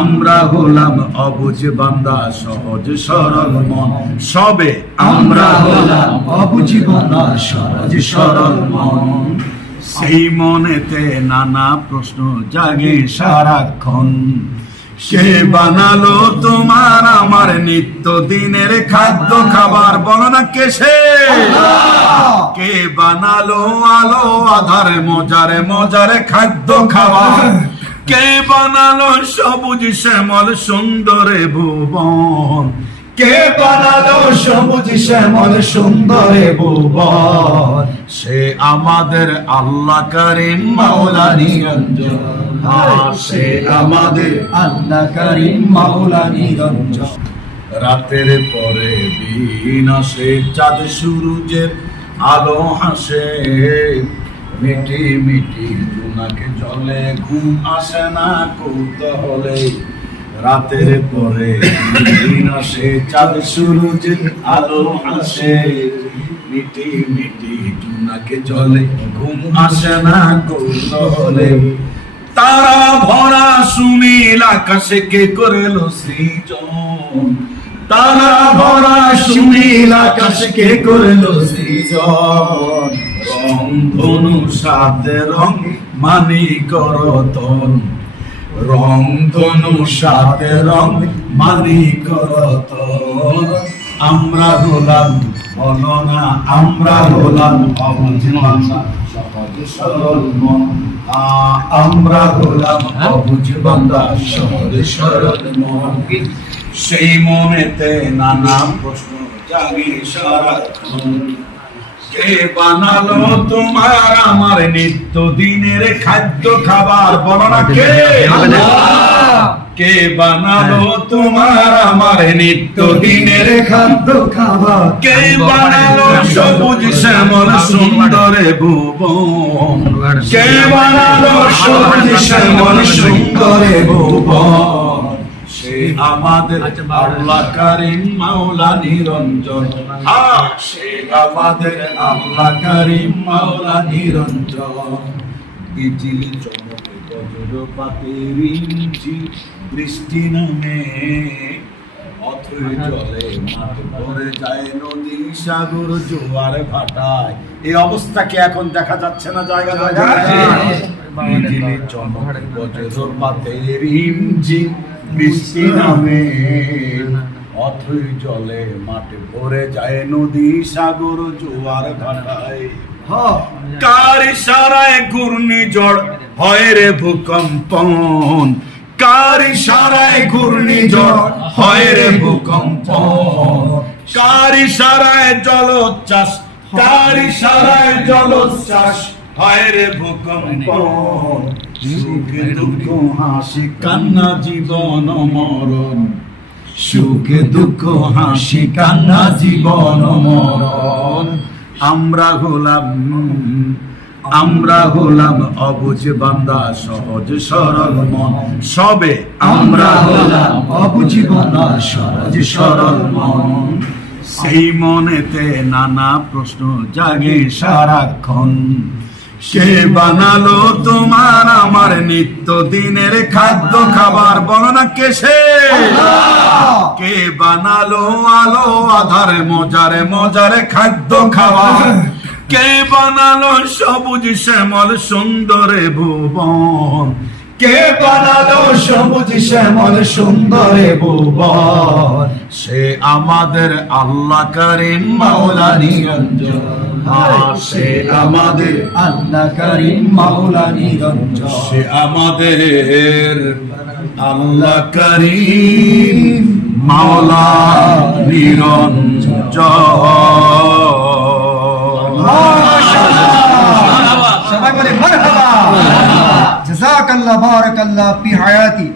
আমরা হলাম অবুঝ বান্দা সহজ সরল মন সবে আমরা হলাম অবুঝ বান্দা সহজ সরল মন। সেই মনেতে নানা প্রশ্ন জাগে সারাক্ষণ। কে বানালো তোমার আমার নিত্য দিনের খাদ্য খাবার, বলো না কে সে? কে বানালো আলো আধারে মজারে মজারে খাদ্য খাবার? কে বানালো সবুজ শ্যামল সুন্দরে ভুবন? কে বানালো সবুজ শ্যামল সুন্দরে ভুবন? সে আমাদের আল্লাহ করিম মাওলা নিরঞ্জন। সে আমাদের আল্লাহ করিম মাওলা নিরঞ্জন। রাতের পরে দিন আসে, চাঁদ সূরজের আলো হাসে, মিটি মিটি জোনাকে চলে, ঘুম আসে না কৌতূহলে। রাতের পরে দিন আসে, চাঁদ সূরজের আলো হাসে, মিটি মিটি জোনাকে চলে, ঘুম আসে না কৌতূহলে। তারা ভরা সুনীল আকাশে কে করলো সৃজন? তারা ভরা সুনীল আকাশে কে করলো সৃজন? রং ধনু সাথে রং মানিক রতন, রং ধনু সাথে রং মানিক রতন। আমরা হলাম বলো না, আমরা হলাম অবুঝ বান্দা সহজ সরল মন। আমরা হলাম অবুঝ বান্দা সহজ সরল মন। সেই মনেতে নানা প্রশ্ন জাগে সারাক্ষণ। কে বানালো তোমার আমার নিত্য দিনের খাদ্য খাবার, বলো না কে? কে বানালো তোমার আমার নিত্য দিনের খাদ্য খাবার? কে বানালো সবুজ শ্যামল সুন্দরে ভুবন? কে বানালো সবুজ শ্যামল সুন্দরে ভুবন? সে আমাদের আল্লাহ করিম মাওলা নিরঞ্জন। সে আমাদের আল্লাহ করিম মাওলা নিরঞ্জন। বিজলি চমকে বজ্রপাতে রিমঝি বৃষ্টি নামে, অথই জলে মাঠ ভরে যায় নদী সাগর জোয়ার ভাটায়। এই অবস্থা কি এখন দেখা যাচ্ছে না জায়গা জায়গায়? বিজলি চমকে বজ্রপাতে রিমঝি বৃষ্টি নামে, অথই জলে মাঠে ভরে যায় নদী সাগর জোয়ার ভাটায়। কার ইশারায় ঘূর্ণিঝড় হয় রে ভূকম্পন? কার ইশারায় ঘূর্ণিঝড় হয় রে ভূকম্পন? কার ইশারায় জলোচ্ছ্বাস, কার ইশারায় জলোচ্ছ্বাস হয় রে ভূকম্পন? সুখে দুঃখ হাসি কান্না জীবন মরণ, সুখে দুঃখ হাসি কান্না জীবন মরণ। আমরা হলাম অবুঝ বান্দা সহজ সরল মন সবে আমরা হলাম অবুঝ বান্দা সহজ সরল মন। সেই মনেতে নানা প্রশ্ন জাগে সারাক্ষণ। কে বানালো তোমার আমার নিত্য দিনের খাদ্য খাবার, বলো না কে সে? কে বানালো আলো আধারে মজারে মজারে খাদ্য খাবার? কে বানালো সবুজ শ্যামল সুন্দরে ভুবন? কে বানালো সবুজ শ্যামল সুন্দরে ভুবন? সে আমাদের আল্লাহ করিম মাওলা নিরঞ্জন। সে আমাদের আল্লাহ করিম মাওলা নিরঞ্জন। সে আমাদের আল্লাহ করিম মাওলা নিরঞ্জন। সবাই বলে মারহাবা। জাযাকাল্লাহ বারাকাল্লাহ ফি হায়াতি।